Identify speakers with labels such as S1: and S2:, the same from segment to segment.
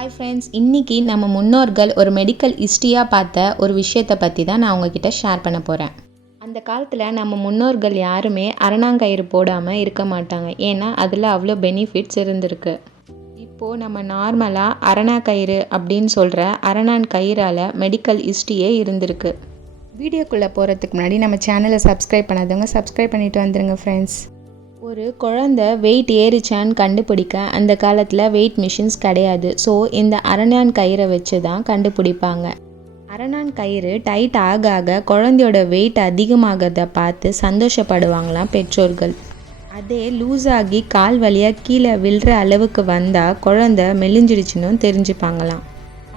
S1: Hi friends இன்றைக்கி நம்ம முன்னோர்கள் ஒரு மெடிக்கல் ஹிஸ்ட்ரியாக பார்த்த ஒரு விஷயத்தை பற்றி தான் நான் உங்ககிட்ட ஷேர் பண்ண போகிறேன் அந்த காலத்தில் நம்ம முன்னோர்கள் யாருமே அரணாங்கயிறு போடாமல் இருக்க மாட்டாங்க. ஏன்னா அதில் அவ்வளோ பெனிஃபிட்ஸ் இருந்திருக்கு. இப்போது நம்ம நார்மலாக அரணா கயிறு அப்படின்னு சொல்கிற அரணான் கயிறால் மெடிக்கல் ஹிஸ்ட்ரியே இருந்திருக்கு. வீடியோக்குள்ளே போகிறதுக்கு முன்னாடி நம்ம சேனலை சப்ஸ்கிரைப் பண்ணாதவங்க சப்ஸ்கிரைப் பண்ணிவிட்டு வந்துடுங்க ஃப்ரெண்ட்ஸ் ஒரு குழந்த வெயிட் ஏறிச்சான்னு கண்டுபிடிக்க அந்த காலத்தில் வெயிட் மிஷின்ஸ் கிடையாது. ஸோ இந்த அரணான் கயிறை வச்சு தான் கண்டுபிடிப்பாங்க. அரணான் கயிறு டைட் ஆக ஆக குழந்தையோட வெயிட் அதிகமாகிறத பார்த்து சந்தோஷப்படுவாங்களாம் பெற்றோர்கள். அதே லூஸ் ஆகி கால் வழியாக கீழே விழுற அளவுக்கு வந்தால் குழந்த மெலிஞ்சிடுச்சுன்னு தெரிஞ்சுப்பாங்களாம்.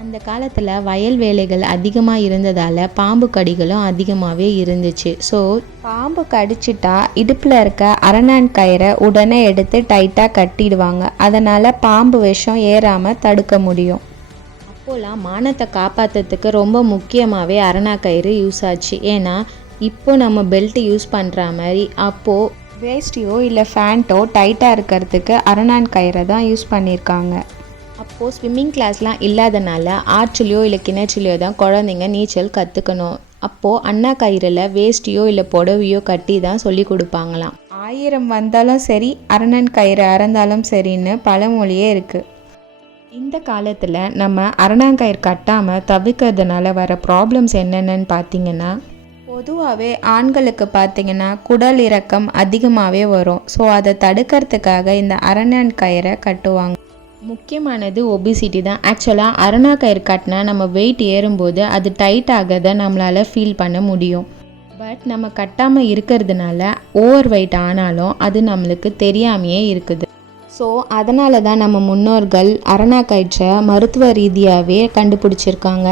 S1: அந்த காலத்தில் வயல் வேலைகள் அதிகமாக இருந்ததால் பாம்பு கடிகளும் அதிகமாகவே இருந்துச்சு. ஸோ பாம்பு கடிச்சிட்டா இடுப்பில் இருக்க அரணான் கயிறை உடனே எடுத்து டைட்டாக கட்டிடுவாங்க. அதனால் பாம்பு விஷம் ஏறாமல் தடுக்க முடியும். அப்போலாம் மானத்தை காப்பாற்றுறதுக்கு ரொம்ப முக்கியமாகவே அரணா கயிறு யூஸ் ஆச்சு. ஏன்னா இப்போ நம்ம பெல்ட் யூஸ் பண்ணுற மாதிரி அப்போது வேஸ்டியோ இல்லை ஃபேண்ட்டோ டைட்டாக இருக்கிறதுக்கு அரணான் கயிறை தான் யூஸ் பண்ணியிருக்காங்க அப்போது ஸ்விம்மிங் கிளாஸ்லாம் இல்லாதனால ஆற்றுலையோ இல்லை கிணற்றுலையோ தான் குழந்தைங்க நீச்சல் கற்றுக்கணும் அப்போது அண்ணா கயிறில் வேஷ்டியோ இல்லை புடவையோ கட்டி தான் சொல்லி கொடுப்பாங்களாம். ஆயிரம் வந்தாலும் சரி அரணன் கயிறு அறந்தாலும் சரின்னு பழமொழியே இருக்குது இந்த காலத்தில் நம்ம அரணாங்கயிறு கட்டாமல் தவிர்க்கிறதுனால வர ப்ராப்ளம்ஸ் என்னென்னு பார்த்தீங்கன்னா பொதுவாகவே ஆண்களுக்கு பார்த்தீங்கன்னா குடல் இறக்கம் அதிகமாகவே வரும். ஸோ அதை தடுக்கிறதுக்காக இந்த அரணன் கயிறை கட்டுவாங்க. முக்கியமானது ஒபிசிட்டி தான். ஆக்சுவலாக அரணா கயிறு கட்டினா நம்ம வெயிட் ஏறும்போது அது டைட் ஆகதை நம்மளால் ஃபீல் பண்ண முடியும். பட் நம்ம கட்டாமல் இருக்கிறதுனால ஓவர் வெயிட் ஆனாலும் அது நம்மளுக்கு தெரியாமையே இருக்குது. ஸோ அதனால தான் நம்ம முன்னோர்கள் அரணா கயிற்றை மருத்துவ ரீதியாகவே கண்டுபிடிச்சிருக்காங்க.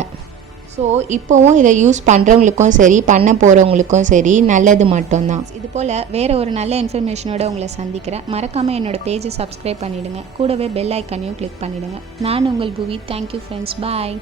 S1: ஸோ இப்போவும் இதை யூஸ் பண்ணுறவங்களுக்கும் சரி பண்ண போகிறவங்களுக்கும் சரி நல்லது மட்டும்தான். இது போல் வேறு ஒரு நல்ல இன்ஃபர்மேஷனோட உங்களை சந்திக்கிறேன். மறக்காமல் என்னோடய பேஜை சப்ஸ்கிரைப் பண்ணிவிடுங்க கூடவே பெல் ஐக்கனையும் கிளிக் பண்ணிவிடுங்க நான் உங்கள் புவி. Thank you friends bye